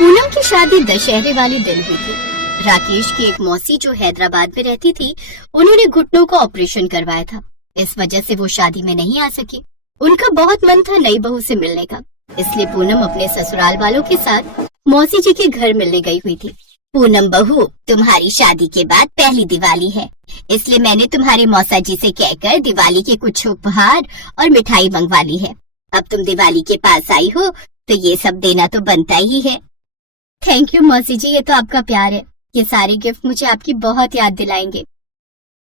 पूनम की शादी दशहरे वाले दिन हुई थी। राकेश की एक मौसी जो हैदराबाद में रहती थी, उन्होंने घुटनों का ऑपरेशन करवाया था। इस वजह से वो शादी में नहीं आ सकी। उनका बहुत मन था नई बहू से मिलने का, इसलिए पूनम अपने ससुराल वालों के साथ मौसी जी के घर मिलने गई हुई थी। पूनम बहू, तुम्हारी शादी के बाद पहली दिवाली है, इसलिए मैंने तुम्हारे मौसा जी से कहकर दिवाली के कुछ उपहार और मिठाई मंगवा ली है। अब तुम दिवाली के पास आई हो तो ये सब देना तो बनता ही है। थैंक यू मौसी जी, ये तो आपका प्यार है। ये सारे गिफ्ट मुझे आपकी बहुत याद दिलाएंगे।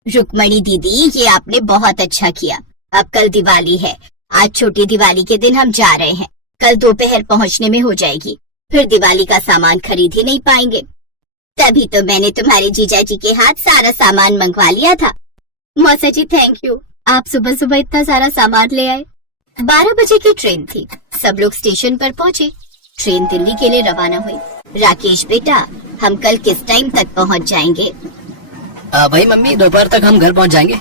रुक्मणी दीदी, ये आपने बहुत अच्छा किया। अब कल दिवाली है, आज छोटी दिवाली के दिन हम जा रहे हैं। कल दोपहर पहुंचने में हो जाएगी, फिर दिवाली का सामान खरीद ही नहीं पाएंगे। तभी तो मैंने तुम्हारे जीजा जी के हाथ सारा सामान मंगवा लिया था। मौसा जी थैंक यू, आप सुबह सुबह इतना सारा सामान ले आए। 12 बजे की ट्रेन थी। सब लोग स्टेशन पर पहुँचे। ट्रेन दिल्ली के लिए रवाना हुई। राकेश बेटा, हम कल किस टाइम तक पहुंच जाएंगे? भाई मम्मी, दोपहर तक हम घर पहुंच जाएंगे।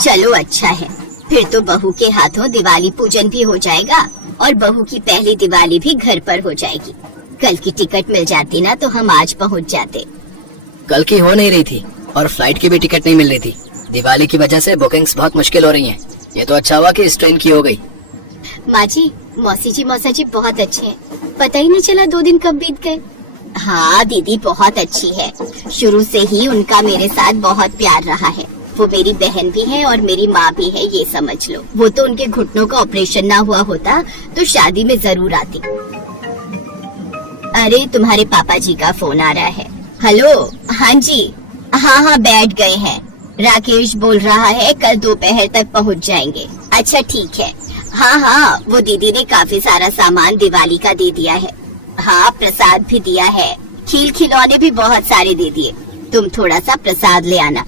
चलो अच्छा है, फिर तो बहू के हाथों दिवाली पूजन भी हो जाएगा और बहू की पहली दिवाली भी घर पर हो जाएगी। कल की टिकट मिल जाती ना तो हम आज पहुंच जाते। कल की हो नहीं रही थी और फ्लाइट की भी टिकट नहीं मिल रही थी। दिवाली की वजह से बुकिंग्स बहुत मुश्किल हो रही हैं। ये तो अच्छा हुआ कि इस ट्रेन की हो गई। माँ जी, मौसी जी, मौसा जी बहुत अच्छे हैं। पता ही नहीं चला 2 दिन कब बीत गए। हाँ दीदी बहुत अच्छी है। शुरू से ही उनका मेरे साथ बहुत प्यार रहा है। वो मेरी बहन भी है और मेरी माँ भी है, ये समझ लो। वो तो उनके घुटनों का ऑपरेशन ना हुआ होता तो शादी में जरूर आती। अरे तुम्हारे पापा जी का फोन आ रहा है। हेलो, हाँ जी, हाँ बैठ गए हैं। राकेश बोल रहा है कल दोपहर तक पहुँच जाएंगे। अच्छा ठीक है। हाँ, वो दीदी ने काफी सारा सामान दिवाली का दे दिया है। हाँ, प्रसाद भी दिया है। खिलौने भी बहुत सारे दे दिए। तुम थोड़ा सा प्रसाद ले आना।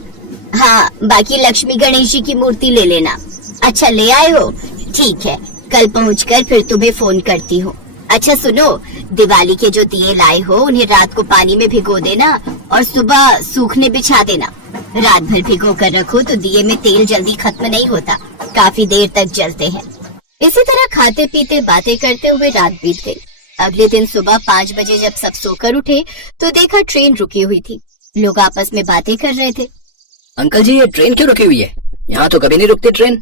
हाँ, बाकी लक्ष्मी गणेश जी की मूर्ति ले लेना। अच्छा ले आए हो? ठीक है, कल पहुँचकर फिर तुम्हें फोन करती हूँ। अच्छा सुनो, दिवाली के जो दिए लाए हो उन्हें रात को पानी में भिगो देना और सुबह सूखने बिछा देना। रात भर भिगो कर रखो तो दिए में तेल जल्दी खत्म नहीं होता, काफी देर तक जलते हैं। इसी तरह खाते पीते बातें करते हुए रात बीत गई। अगले दिन सुबह 5 बजे जब सब सोकर उठे तो देखा ट्रेन रुकी हुई थी। लोग आपस में बातें कर रहे थे। अंकल जी, ये ट्रेन क्यों रुकी हुई है? यहाँ तो कभी नहीं रुकती ट्रेन।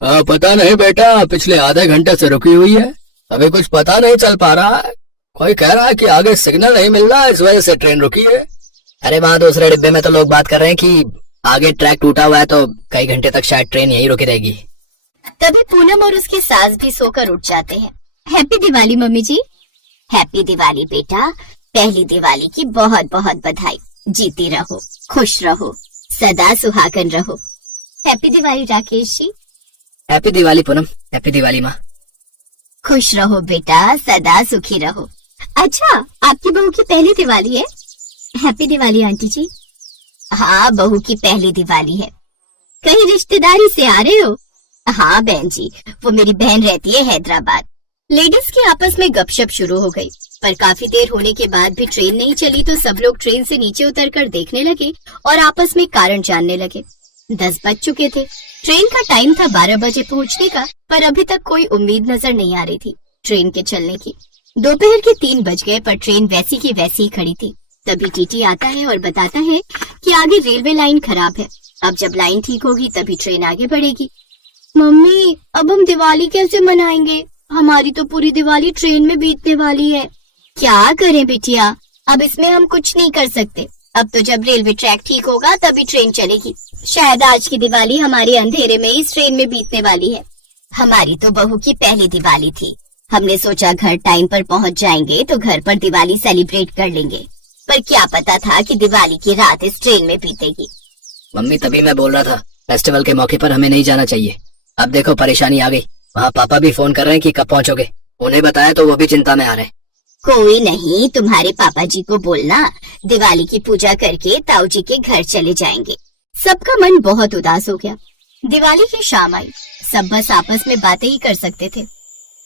पता नहीं बेटा, पिछले आधे घंटे से रुकी हुई है। अभी कुछ पता नहीं चल पा रहा है। कोई कह रहा है कि आगे सिग्नल नहीं मिल रहा, इस वजह से ट्रेन रुकी है। अरे वहाँ दूसरे डिब्बे में तो लोग बात कर रहे हैं कि आगे ट्रैक टूटा हुआ है तो कई घंटे तक शायद ट्रेन यहीं रुकी रहेगी। तभी पूनम और उसकी सास भी सोकर उठ जाते हैं। हैप्पी दिवाली मम्मी जी। हैप्पी दिवाली बेटा, पहली दिवाली की बहुत बहुत बधाई। जीती रहो, खुश रहो, सदा सुहागन रहो। Happy Diwali Rakesh ji. Happy Diwali Poonam. Happy Diwali माँ। खुश रहो बेटा, सदा सुखी रहो। अच्छा, आपकी बहू की पहली दिवाली है? हैप्पी दिवाली आंटी जी। हाँ, बहू की पहली दिवाली है। कहीं रिश्तेदारी से आ रहे हो? हाँ बहन जी, वो मेरी बहन रहती है हैदराबाद। लेडीज की आपस में गपशप शुरू हो गई, पर काफी देर होने के बाद भी ट्रेन नहीं चली तो सब लोग ट्रेन से नीचे उतरकर देखने लगे और आपस में कारण जानने लगे। 10 बज चुके थे। ट्रेन का टाइम था 12 बजे पहुंचने का, पर अभी तक कोई उम्मीद नजर नहीं आ रही थी ट्रेन के चलने की। दोपहर के 3 बज गए पर ट्रेन वैसी की वैसी ही खड़ी थी। तभी टीटी आता है और बताता है कि आगे रेलवे लाइन खराब है। अब जब लाइन ठीक होगी तभी ट्रेन आगे बढ़ेगी। मम्मी, अब हम दिवाली कैसे मनाएंगे? हमारी तो पूरी दिवाली ट्रेन में बीतने वाली है। क्या करें बिटिया, अब इसमें हम कुछ नहीं कर सकते। अब तो जब रेलवे ट्रैक ठीक होगा तभी ट्रेन चलेगी। शायद आज की दिवाली हमारे अंधेरे में इस ट्रेन में बीतने वाली है। हमारी तो बहू की पहली दिवाली थी। हमने सोचा घर टाइम पर पहुंच जाएंगे तो घर पर दिवाली सेलिब्रेट कर लेंगे, पर क्या पता था कि दिवाली की रात इस ट्रेन में बीतेगी। मम्मी, तभी मैं बोल रहा था फेस्टिवल के मौके पर हमें नहीं जाना चाहिए। अब देखो परेशानी आ गई। वहाँ पापा भी फोन कर रहे हैं कि कब पहुँचोगे। उन्हें बताया तो वो भी चिंता में आ रहे हैं। कोई नहीं, तुम्हारे पापा जी को बोलना दिवाली की पूजा करके ताऊ जी के घर चले जाएंगे। सबका मन बहुत उदास हो गया। दिवाली की शाम आई। सब बस आपस में बातें ही कर सकते थे,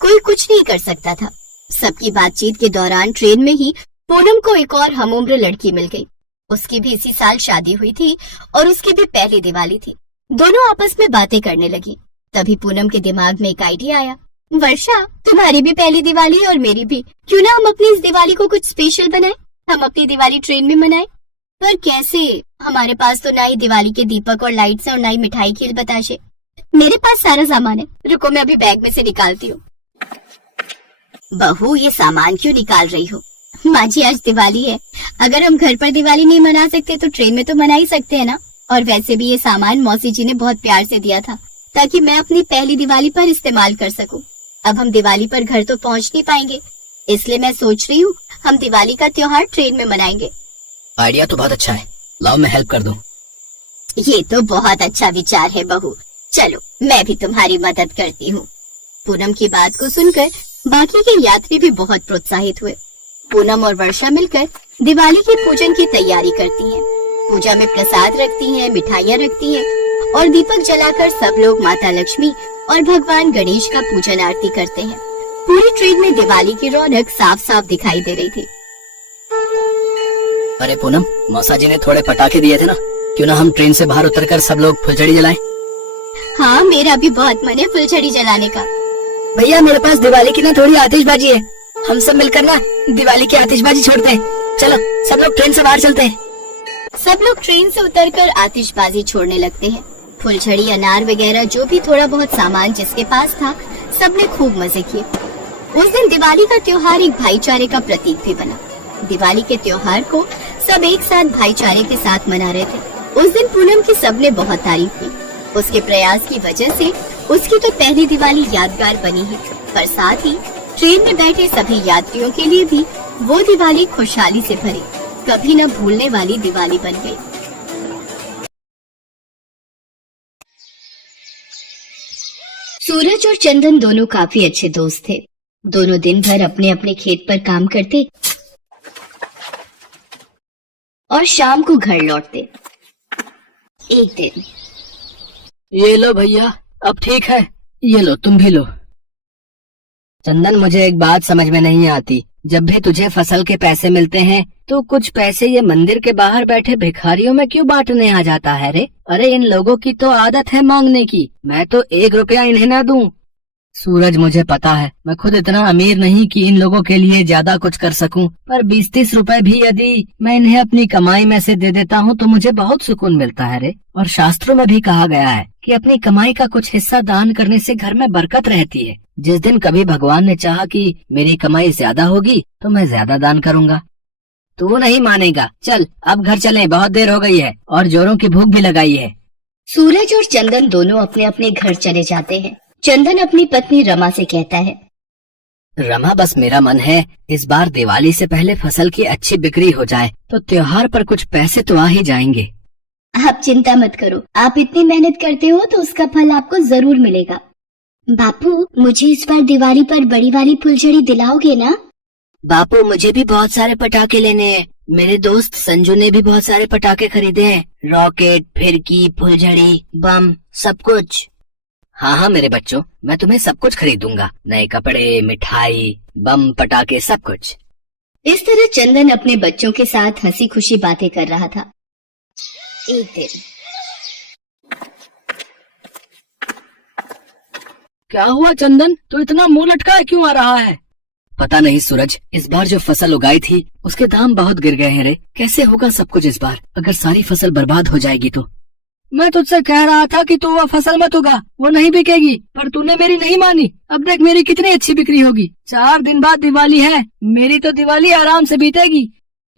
कोई कुछ नहीं कर सकता था। सबकी बातचीत के दौरान ट्रेन में ही पूनम को एक और हमउम्र लड़की मिल गई। उसकी भी इसी साल शादी हुई थी और उसकी भी पहली दिवाली थी। दोनों आपस में बातें करने लगी। तभी पूनम के दिमाग में एक आइडिया आया। वर्षा, तुम्हारी भी पहली दिवाली है और मेरी भी। क्यों ना हम अपनी इस दिवाली को कुछ स्पेशल बनाएं? हम अपनी दिवाली ट्रेन में मनाएं। पर कैसे? हमारे पास तो ना ही दिवाली के दीपक और लाइट्स हैं और ना ही मिठाई खील बताशे। मेरे पास सारा सामान है, रुको मैं अभी बैग में से निकालती हूँ। बहू, ये सामान क्यों निकाल रही हो? माँ जी, आज दिवाली है। अगर हम घर पर दिवाली नहीं मना सकते तो ट्रेन में तो मना ही सकते हैं ना। और वैसे भी ये सामान मौसी जी ने बहुत प्यार से दिया था ताकि मैं अपनी पहली दिवाली पर इस्तेमाल कर सकूं। अब हम दिवाली पर घर तो पहुंच नहीं पाएंगे, इसलिए मैं सोच रही हूँ हम दिवाली का त्योहार ट्रेन में मनाएंगे। आइडिया तो बहुत अच्छा है, लाओ मैं हेल्प कर दूं। ये तो बहुत अच्छा विचार है बहू, चलो मैं भी तुम्हारी मदद करती हूँ। पूनम की बात को सुनकर बाकी के यात्री भी बहुत प्रोत्साहित हुए। पूनम और वर्षा मिलकर दिवाली की पूजन की तैयारी करती हैं। पूजा में प्रसाद रखती हैं, मिठाइयाँ रखती हैं और दीपक जलाकर सब लोग माता लक्ष्मी और भगवान गणेश का पूजन आरती करते हैं। पूरी ट्रेन में दिवाली की रौनक साफ साफ दिखाई दे रही थी। अरे पूनम, मौसा जी ने थोड़े पटाखे दिए थे ना, क्यों ना हम ट्रेन से बाहर उतरकर सब लोग फुलझड़ी जलाएं? हाँ, मेरा भी बहुत मन है फुलझड़ी जलाने का। भैया, मेरे पास दिवाली की ना थोड़ी आतिशबाजी है, हम सब मिलकर ना दिवाली की आतिशबाजी छोड़ते हैं। चलो सब लोग ट्रेन से बाहर चलते हैं। सब लोग ट्रेन से उतरकर आतिशबाजी छोड़ने लगते हैं। फुलझड़ी, अनार वगैरह जो भी थोड़ा बहुत सामान जिसके पास था, सबने खूब मजे किए। उस दिन दिवाली का त्योहार एक भाईचारे का प्रतीक भी बना। दिवाली के त्योहार को सब एक साथ भाईचारे के साथ मना रहे थे। उस दिन पूनम की सबने बहुत तारीफ की। उसके प्रयास की वजह से उसकी तो पहली दिवाली यादगार बनी है, पर साथ ही ट्रेन में बैठे सभी यात्रियों के लिए भी वो दिवाली खुशहाली से भरी, कभी न भूलने वाली दिवाली बन गई। सूरज और चंदन दोनों काफी अच्छे दोस्त थे। दोनों दिन भर अपने अपने खेत पर काम करते और शाम को घर लौटते। एक दिन, ये लो भैया, अब ठीक है, ये लो तुम भी लो। चंदन, मुझे एक बात समझ में नहीं आती, जब भी तुझे फसल के पैसे मिलते हैं तो कुछ पैसे ये मंदिर के बाहर बैठे भिखारियों में क्यों बांटने आ जाता है रे? अरे इन लोगों की तो आदत है मांगने की, मैं तो 1 रुपया इन्हें ना दूं। सूरज, मुझे पता है मैं खुद इतना अमीर नहीं कि इन लोगों के लिए ज्यादा कुछ कर सकूं, पर 20-30 रुपए भी यदि मैं इन्हें अपनी कमाई में से दे देता हूं तो मुझे बहुत सुकून मिलता है रे। और शास्त्रों में भी कहा गया है कि अपनी कमाई का कुछ हिस्सा दान करने से घर में बरकत रहती है। जिस दिन कभी भगवान ने चाहा कि मेरी कमाई ज्यादा होगी तो मैं ज्यादा दान करूंगा। तू नहीं मानेगा, चल अब घर चलें, बहुत देर हो गई है और जोरों की भूख भी लगाई है। सूरज और चंदन दोनों अपने अपने घर चले जाते हैं। चंदन अपनी पत्नी रमा से कहता है, रमा, बस मेरा मन है इस बार दिवाली से पहले फसल की अच्छी बिक्री हो जाए तो त्योहार पर कुछ पैसे तो आ ही जाएंगे। आप चिंता मत करो, आप इतनी मेहनत करते हो तो उसका फल आपको जरूर मिलेगा। बापू, मुझे इस बार दिवाली पर बड़ी वाली फुलझड़ी दिलाओगे ना? बापू, मुझे भी बहुत सारे पटाखे लेने हैं। मेरे दोस्त संजू ने भी बहुत सारे पटाखे खरीदे हैं, रॉकेट, फिरकी, फुलझड़ी, बम, सब कुछ। हाँ हाँ मेरे बच्चों, मैं तुम्हें सब कुछ खरीदूंगा, नए कपड़े, मिठाई, बम, पटाखे, सब कुछ। इस तरह चंदन अपने बच्चों के साथ हंसी खुशी बातें कर रहा था। एक दिन, क्या हुआ चंदन, तू इतना मुंह लटका क्यों आ रहा है? पता नहीं सूरज, इस बार जो फसल उगाई थी उसके दाम बहुत गिर गए हैं रे। कैसे होगा सब कुछ इस बार? अगर सारी फसल बर्बाद हो जाएगी तो। मैं तुझसे कह रहा था कि तू वो फसल मत उगा, वो नहीं बिकेगी, पर तूने मेरी नहीं मानी। अब देख मेरी कितनी अच्छी बिक्री होगी। 4 दिन बाद दिवाली है, मेरी तो दिवाली आराम से बीतेगी।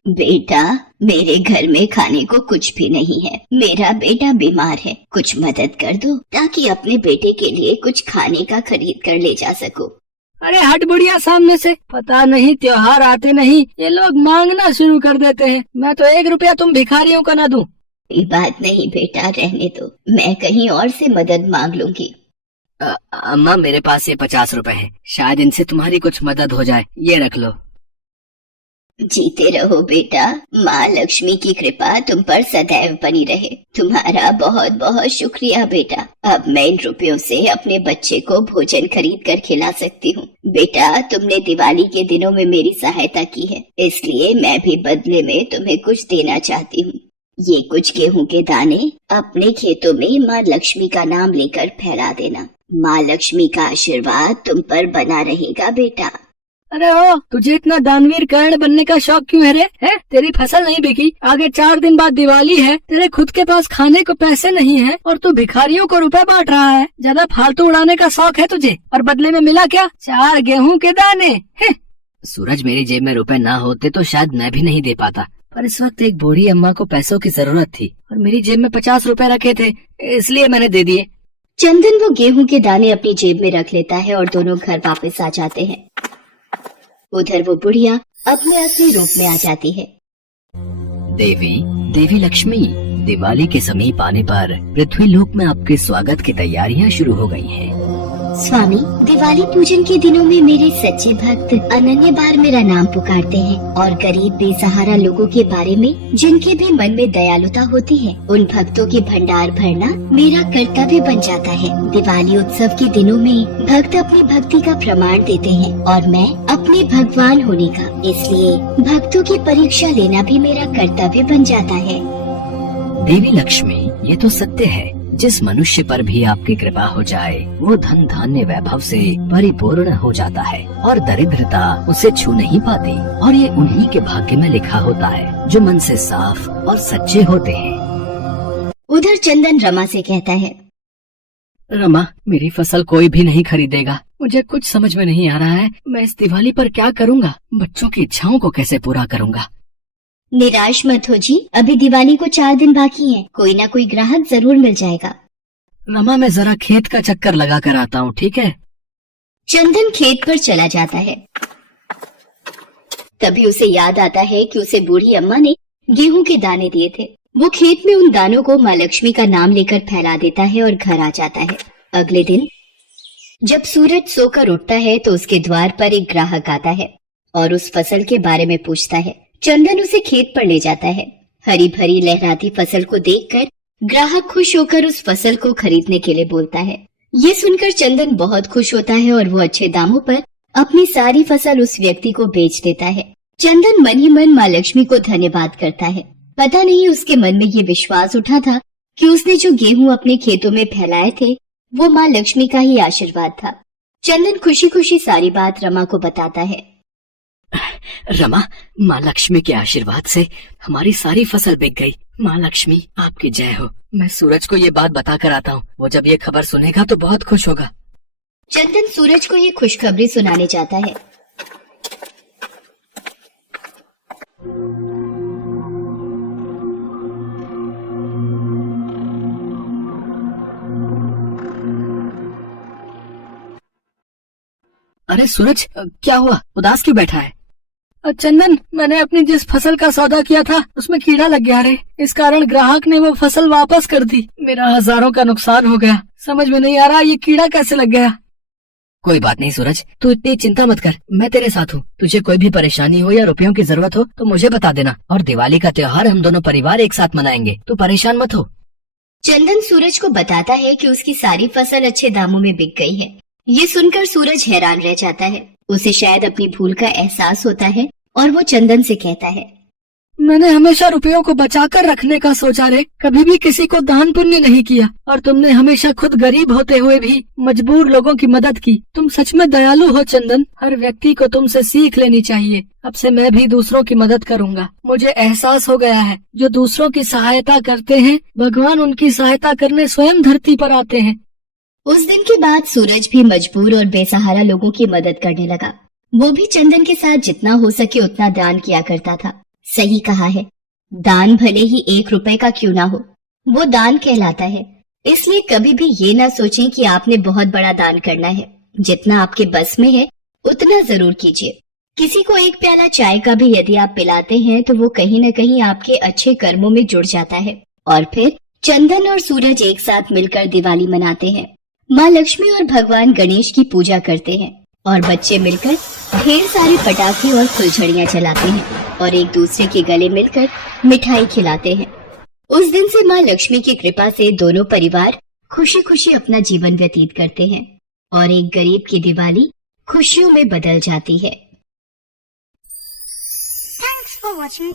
बेटा, मेरे घर में खाने को कुछ भी नहीं है। मेरा बेटा बीमार है, कुछ मदद कर दो ताकि अपने बेटे के लिए कुछ खाने का खरीद कर ले जा सको। अरे हट बुढ़िया सामने से, पता नहीं त्योहार आते नहीं ये लोग मांगना शुरू कर देते हैं। मैं तो 1 रुपया तुम भिखारियों का ना दूं। ये बात नहीं बेटा, रहने दो, मैं कहीं और से मदद मांग लूंगी। अम्मा, मेरे पास ये 50 रुपए है, शायद इनसे तुम्हारी कुछ मदद हो जाए, ये रख लो। जीते रहो बेटा, माँ लक्ष्मी की कृपा तुम पर सदैव बनी रहे। तुम्हारा बहुत बहुत शुक्रिया बेटा। अब मैं इन रुपयों से अपने बच्चे को भोजन खरीद कर खिला सकती हूँ। बेटा, तुमने दिवाली के दिनों में मेरी सहायता की है, इसलिए मैं भी बदले में तुम्हें कुछ देना चाहती हूँ। ये कुछ गेहूं के दाने अपने खेतों में माँ लक्ष्मी का नाम लेकर फैला देना। माँ लक्ष्मी का आशीर्वाद तुम पर बना रहेगा बेटा। अरे ओ, तुझे इतना दानवीर कर्ण बनने का शौक क्यों है रे? है तेरी फसल नहीं बिकी, आगे 4 दिन बाद दिवाली है, तेरे खुद के पास खाने को पैसे नहीं है और तू भिखारियों को रुपए बांट रहा है। ज्यादा फालतू उड़ाने का शौक है तुझे, और बदले में मिला क्या? 4 गेहूं के दाने। है? सूरज, मेरी जेब में रुपए ना होते तो शायद मैं भी नहीं दे पाता, पर इस वक्त एक बूढ़ी अम्मा को पैसों की जरूरत थी और मेरी जेब में 50 रुपए रखे थे, इसलिए मैंने दे दिए। चंदन वो गेहूं के दाने अपनी जेब में रख लेता है और दोनों घर वापस आ जाते हैं। उधर वो बुढ़िया अपने असली रूप में आ जाती है। देवी लक्ष्मी, दिवाली के समीप आने पर पृथ्वी लोक में आपके स्वागत की तैयारियां शुरू हो गई हैं। स्वामी, दिवाली पूजन के दिनों में मेरे सच्चे भक्त अनन्य बार मेरा नाम पुकारते हैं और गरीब बेसहारा लोगों के बारे में जिनके भी मन में दयालुता होती है, उन भक्तों की भंडार भरना मेरा कर्तव्य बन जाता है। दिवाली उत्सव के दिनों में भक्त अपनी भक्ति का प्रमाण देते हैं और मैं अपने भगवान होने का, इसलिए भक्तों की परीक्षा लेना भी मेरा कर्तव्य बन जाता है। देवी लक्ष्मी, ये तो सत्य है, जिस मनुष्य पर भी आपकी कृपा हो जाए वो धन धान्य वैभव से परिपूर्ण हो जाता है और दरिद्रता उसे छू नहीं पाती, और ये उन्हीं के भाग्य में लिखा होता है जो मन से साफ और सच्चे होते हैं। उधर चंदन रमा से कहता है, रमा, मेरी फसल कोई भी नहीं खरीदेगा। मुझे कुछ समझ में नहीं आ रहा है, मैं इस दिवाली पर क्या करूँगा? बच्चों की इच्छाओं को कैसे पूरा करूँगा? निराश मत हो जी, अभी दिवाली को 4 दिन बाकी हैं, कोई ना कोई ग्राहक जरूर मिल जाएगा। रमा, मैं जरा खेत का चक्कर लगा कर आता हूँ, ठीक है? चंदन खेत पर चला जाता है। तभी उसे याद आता है कि उसे बूढ़ी अम्मा ने गेहूं के दाने दिए थे। वो खेत में उन दानों को माँ लक्ष्मी का नाम लेकर फैला देता है और घर आ जाता है। अगले दिन जब सूरज सोकर उठता है तो उसके द्वार पर एक ग्राहक आता है और उस फसल के बारे में पूछता है। चंदन उसे खेत पर ले जाता है। हरी भरी लहराती फसल को देखकर ग्राहक खुश होकर उस फसल को खरीदने के लिए बोलता है। ये सुनकर चंदन बहुत खुश होता है और वो अच्छे दामों पर अपनी सारी फसल उस व्यक्ति को बेच देता है। चंदन मन ही मन माँ लक्ष्मी को धन्यवाद करता है। पता नहीं उसके मन में ये विश्वास उठा था कि उसने जो गेहूं अपने खेतों में फैलाए थे वो माँ लक्ष्मी का ही आशीर्वाद था। चंदन खुशी खुशी सारी बात रमा को बताता है। रमा, माँ लक्ष्मी के आशीर्वाद से हमारी सारी फसल बिक गई। माँ लक्ष्मी, आपकी जय हो। मैं सूरज को ये बात बता कर आता हूँ, वो जब ये खबर सुनेगा तो बहुत खुश होगा। चंदन सूरज को ये खुशखबरी सुनाने जाता है। अरे सूरज, क्या हुआ? उदास क्यों बैठा है? चंदन, मैंने अपनी जिस फसल का सौदा किया था उसमें कीड़ा लग गया रे। इस कारण ग्राहक ने वो फसल वापस कर दी। मेरा हजारों का नुकसान हो गया। समझ में नहीं आ रहा ये कीड़ा कैसे लग गया। कोई बात नहीं सूरज, तू इतनी चिंता मत कर, मैं तेरे साथ हूँ। तुझे कोई भी परेशानी हो या रुपयों की जरूरत हो तो मुझे बता देना, और दिवाली का त्योहार हम दोनों परिवार एक साथ मनाएंगे। तू परेशान मत हो। चंदन सूरज को बताता है कि उसकी सारी फसल अच्छे दामों में बिक गई है। ये सुनकर सूरज हैरान रह जाता है। उसे शायद अपनी भूल का एहसास होता है और वो चंदन से कहता है, मैंने हमेशा रुपयों को बचाकर रखने का सोचा रे, कभी भी किसी को दान पुण्य नहीं किया, और तुमने हमेशा खुद गरीब होते हुए भी मजबूर लोगों की मदद की। तुम सच में दयालु हो चंदन। हर व्यक्ति को तुमसे सीख लेनी चाहिए। अब से मैं भी दूसरों की मदद करूंगा। मुझे एहसास हो गया है, जो दूसरों की सहायता करते हैं भगवान उनकी सहायता करने स्वयं धरती पर आते हैं। उस दिन के बाद सूरज भी मजबूर और बेसहारा लोगों की मदद करने लगा। वो भी चंदन के साथ जितना हो सके उतना दान किया करता था। सही कहा है, दान भले ही 1 रुपए का क्यों ना हो, वो दान कहलाता है। इसलिए कभी भी ये ना सोचें कि आपने बहुत बड़ा दान करना है। जितना आपके बस में है उतना जरूर कीजिए। किसी को 1 प्याला चाय का भी यदि आप पिलाते हैं तो वो कहीं न कहीं आपके अच्छे कर्मों में जुड़ जाता है। और फिर चंदन और सूरज एक साथ मिलकर दिवाली मनाते हैं। माँ लक्ष्मी और भगवान गणेश की पूजा करते हैं और बच्चे मिलकर ढेर सारे पटाखे और फुलझड़ियाँ चलाते हैं और एक दूसरे के गले मिलकर मिठाई खिलाते हैं। उस दिन से माँ लक्ष्मी की कृपा से दोनों परिवार खुशी खुशी अपना जीवन व्यतीत करते हैं और एक गरीब की दिवाली खुशियों में बदल जाती है। Thanks for watching.